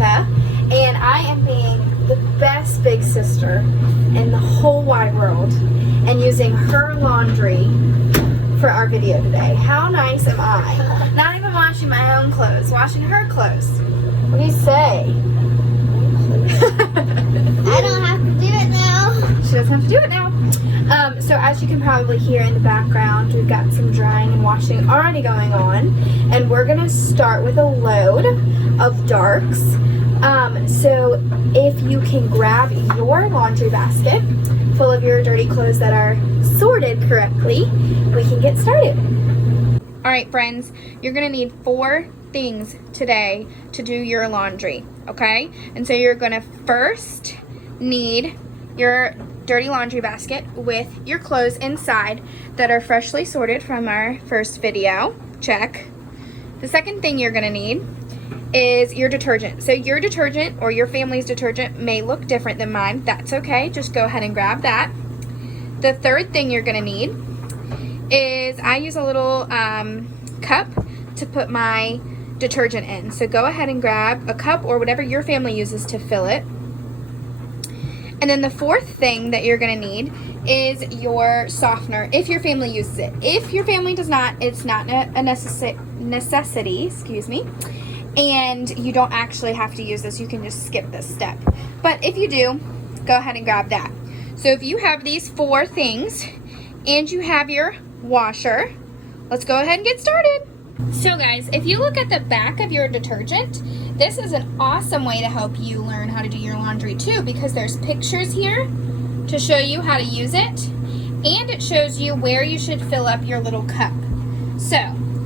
Jessica, and I am being the best big sister in the whole wide world and using her laundry for our video today. How nice am I? Not even washing my own clothes, washing her clothes. What do you say? I don't have to do it now. She doesn't have to do it now. So as you can probably hear in the background, we've got some drying and washing already going on. And we're going to start with a load of darks. So if you can grab your laundry basket full of your dirty clothes that are sorted correctly, we can get started. All right, friends, you're going to need 4 things today to do your laundry, okay? And so you're going to first need your dirty laundry basket with your clothes inside that are freshly sorted from our first video. Check. The second thing you're going to need is your detergent. So your detergent or your family's detergent may look different than mine. That's okay. Just go ahead and grab that. The third thing you're going to need is, I use a little cup to put my detergent in. So go ahead and grab a cup or whatever your family uses to fill it. And then the fourth thing that you're going to need is your softener, if your family uses it. If your family does not, it's not a necessity, excuse me, and you don't actually have to use this. You can just skip this step. But if you do, go ahead and grab that. So if you have these 4 things and you have your washer, let's go ahead and get started. So guys, if you look at the back of your detergent, this is an awesome way to help you learn how to do your laundry too, because there's pictures here to show you how to use it, and it shows you where you should fill up your little cup. So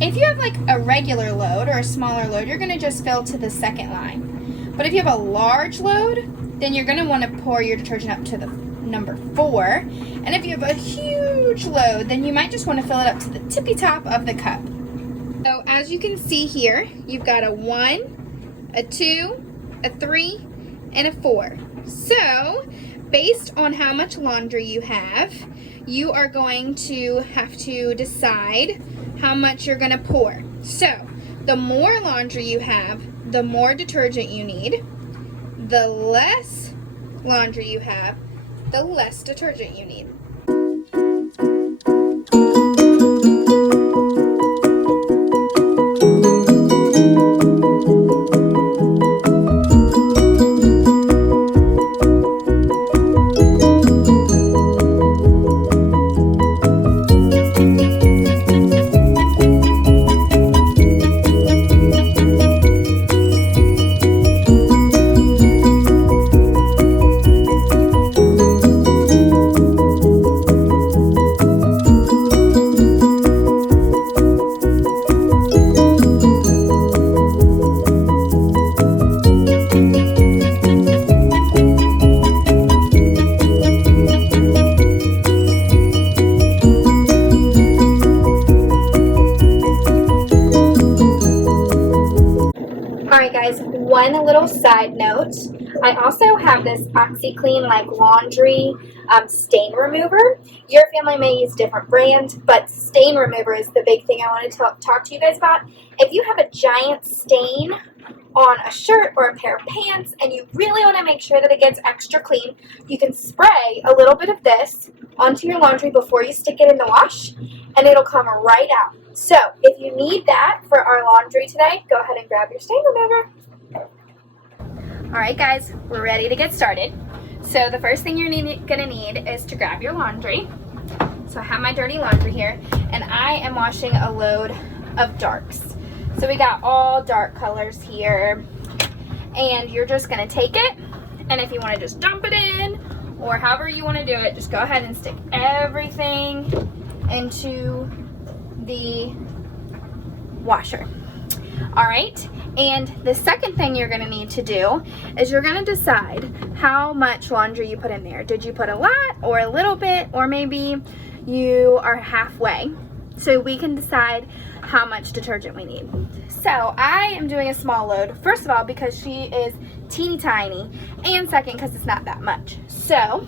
if you have like a regular load or a smaller load, you're going to just fill to the second line. But if you have a large load, then you're going to want to pour your detergent up to the number 4. And if you have a huge load, then you might just want to fill it up to the tippy top of the cup. So as you can see here, you've got a 1, a 2, a 3, and a 4. So based on how much laundry you have, you are going to have to decide how much you're going to pour. So the more laundry you have, the more detergent you need. The less laundry you have, the less detergent you need. One little side note, I also have this OxiClean like laundry stain remover. Your family may use different brands, but stain remover is the big thing I want to talk to you guys about. If you have a giant stain on a shirt or a pair of pants and you really want to make sure that it gets extra clean, you can spray a little bit of this onto your laundry before you stick it in the wash, and it'll come right out. So if you need that for our laundry today, go ahead and grab your stain remover. Alright guys, we're ready to get started. So the first thing you're gonna need is to grab your laundry. So I have my dirty laundry here, and I am washing a load of darks. So we got all dark colors here, and you're just gonna take it, and if you wanna just dump it in, or however you wanna do it, just go ahead and stick everything into the washer. Alright, and the second thing you're going to need to do is you're going to decide how much laundry you put in there. Did you put a lot or a little bit, or maybe you are halfway? So we can decide how much detergent we need. So I am doing a small load, first of all because she is teeny tiny, and second because it's not that much. So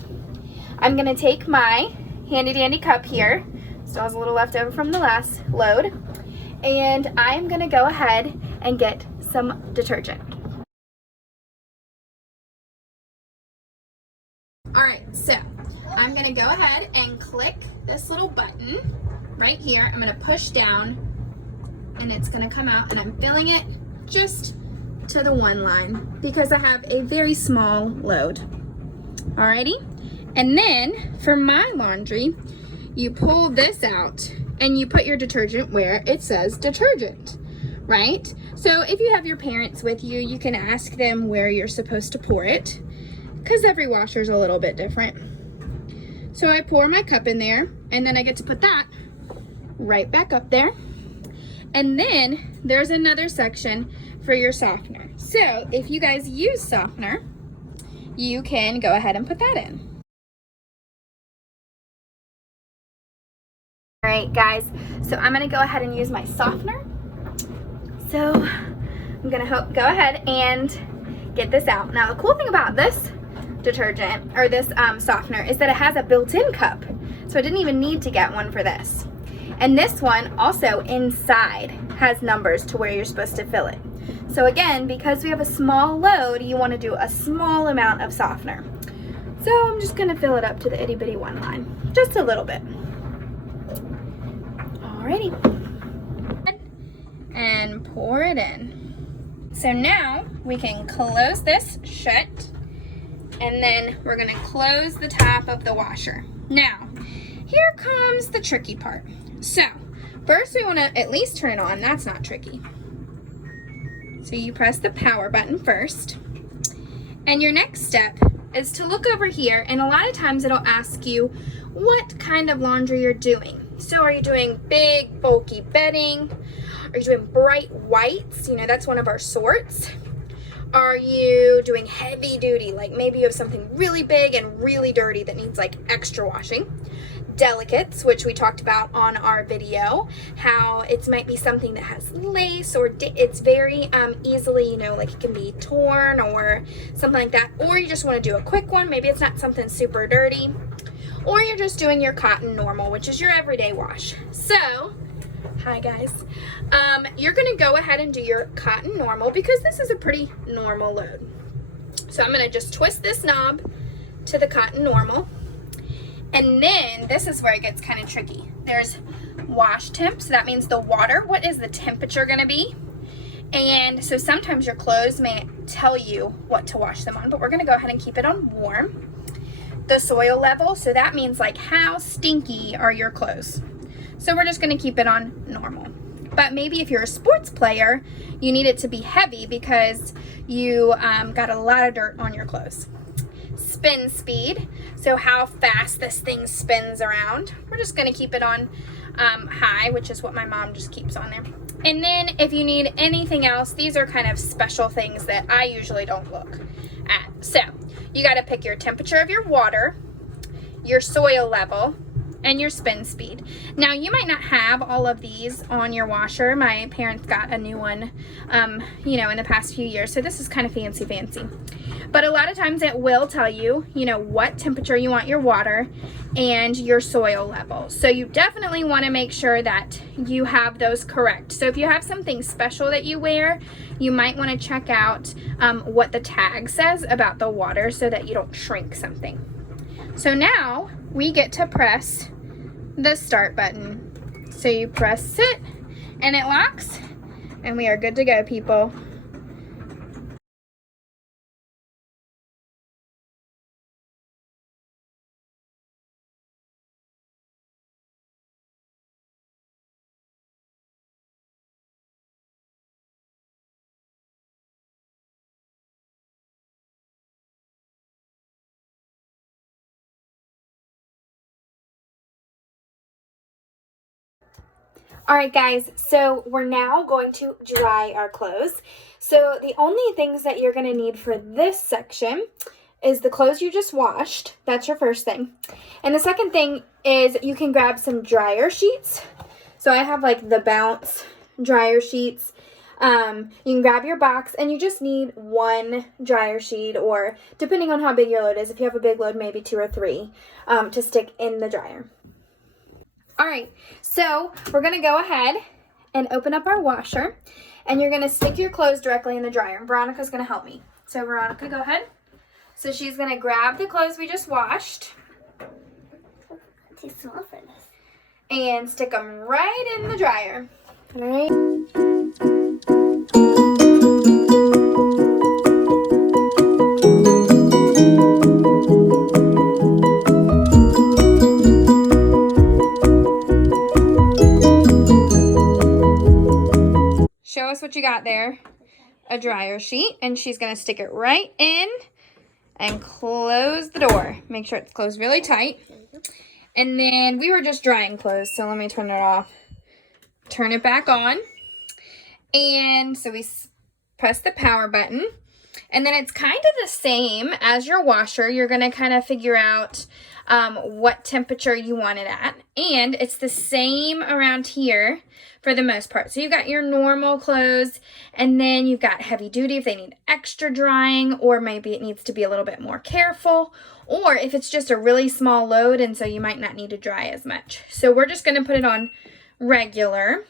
I'm going to take my handy dandy cup here, still has a little left over from the last load, and I'm going to go ahead and get some detergent. All right, so I'm gonna go ahead and click this little button right here. I'm gonna push down and it's gonna come out, and I'm filling it just to the one line because I have a very small load. Alrighty, and then for my laundry, you pull this out and you put your detergent where it says detergent, right? So if you have your parents with you, you can ask them where you're supposed to pour it, because every washer is a little bit different. So I pour my cup in there, and then I get to put that right back up there. And then there's another section for your softener. So if you guys use softener, you can go ahead and put that in. All right, guys, so I'm gonna go ahead and use my softener. So I'm gonna go ahead and get this out. Now the cool thing about this detergent, or this softener, is that it has a built-in cup. So I didn't even need to get one for this. And this one also inside has numbers to where you're supposed to fill it. So again, because we have a small load, you want to do a small amount of softener. So I'm just gonna fill it up to the itty bitty one line, just a little bit. Alrighty. And pour it in. So now we can close this shut, and then we're gonna close the top of the washer. Now, here comes the tricky part. So, first we wanna at least turn it on. That's not tricky. So you press the power button first. And your next step is to look over here, and a lot of times it'll ask you what kind of laundry you're doing. So are you doing big, bulky bedding? Are you doing bright whites? You know, that's one of our sorts. Are you doing heavy duty? Like maybe you have something really big and really dirty that needs like extra washing. Delicates, which we talked about on our video, how it might be something that has lace, or it's very easily, you know, like it can be torn or something like that. Or you just want to do a quick one. Maybe it's not something super dirty. Or you're just doing your cotton normal, which is your everyday wash. So, hi guys. You're gonna go ahead and do your cotton normal because this is a pretty normal load. So I'm gonna just twist this knob to the cotton normal. And then this is where it gets kind of tricky. There's wash temp, so that means the water. What is the temperature gonna be? And so sometimes your clothes may tell you what to wash them on, but we're gonna go ahead and keep it on warm. The soil level, so that means like how stinky are your clothes. So we're just gonna keep it on normal. But maybe if you're a sports player, you need it to be heavy because you got a lot of dirt on your clothes. Spin speed, so how fast this thing spins around. We're just gonna keep it on high, which is what my mom just keeps on there. And then if you need anything else, these are kind of special things that I usually don't look at. So you gotta pick your temperature of your water, your soil level, and your spin speed. Now you might not have all of these on your washer. My parents got a new one, you know, in the past few years. So this is kind of fancy. But a lot of times it will tell you, you know, what temperature you want your water and your soil level. So you definitely want to make sure that you have those correct. So if you have something special that you wear, you might want to check out what the tag says about the water so that you don't shrink something. So now we get to press the start button. So you press it and it locks, and we are good to go, people. All right, guys, so we're now going to dry our clothes. So the only things that you're going to need for this section is the clothes you just washed. That's your first thing. And the second thing is you can grab some dryer sheets. So I have like the Bounce dryer sheets. You can grab your box, and you just need one dryer sheet, or depending on how big your load is, if you have a big load, maybe 2 or 3 to stick in the dryer. All right, so we're gonna go ahead and open up our washer, and you're gonna stick your clothes directly in the dryer. Veronica's gonna help me. So Veronica, go ahead. So she's gonna grab the clothes we just washed Too small for this. and stick them right in the dryer. All right. Show us what you got there. A dryer sheet, and she's gonna stick it right in and close the door. Make sure it's closed really tight. And then we were just drying clothes, so let me turn it off. Turn it back on. And so we press the power button. And then it's kind of the same as your washer. You're gonna kind of figure out what temperature you want it at. And it's the same around here for the most part. So you've got your normal clothes, and then you've got heavy duty if they need extra drying, or maybe it needs to be a little bit more careful, or if it's just a really small load and so you might not need to dry as much. So we're just gonna put it on regular,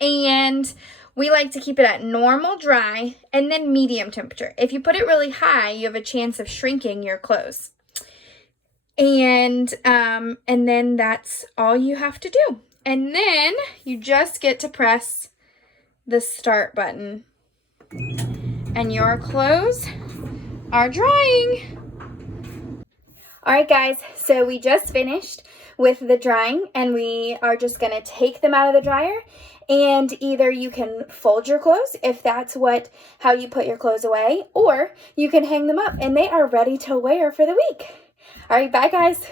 and we like to keep it at normal dry and then medium temperature. If you put it really high, you have a chance of shrinking your clothes. And then that's all you have to do. And then you just get to press the start button. And your clothes are drying. All right, guys, so we just finished with the drying, and we are just gonna take them out of the dryer. And either you can fold your clothes if that's how you put your clothes away, or you can hang them up and they are ready to wear for the week. All right, bye guys.